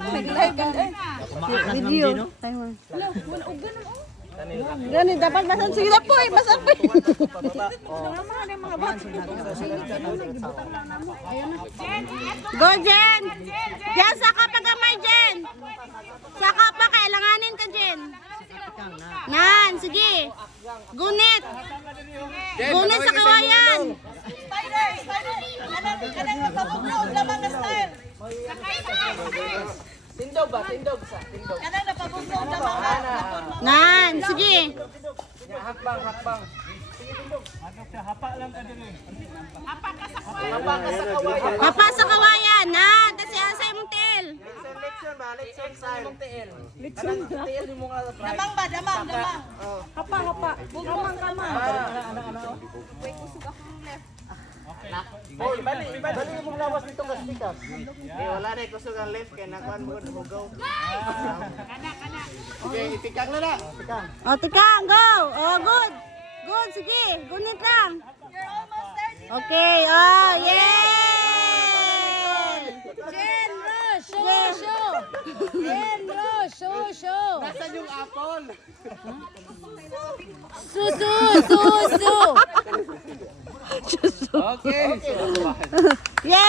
Nag-like ka eh. Video. Gani, dapat basan. Sige na po eh, basan po eh. Go, Jen! Jen, saka pa gamay, Jen! Saka pa, kailanganin ka, Jen. Nan, sige. Gunit. Gunit sa kawayan. Tindog ba? Tindog sa tindog. Nan, sige. Hakbang, hakbang. Papa sa kawayan. Nan, tas yan sa imong tel. Leksyon ba? Leksyon style. Leksyon mo nga. Damang ba, damang. Hapa. Kamang. Bali mong lawas dito ka stikas. Wala na kusog ang left kay nakuan mo mo go. Okay, itikang na na. Itikang. O, tikang, go. O, good. Good, sige. Gunit lang. Okay, oh, yay! Jen Rush, show. Nasaan yung apple? Susu. Okay. Yay!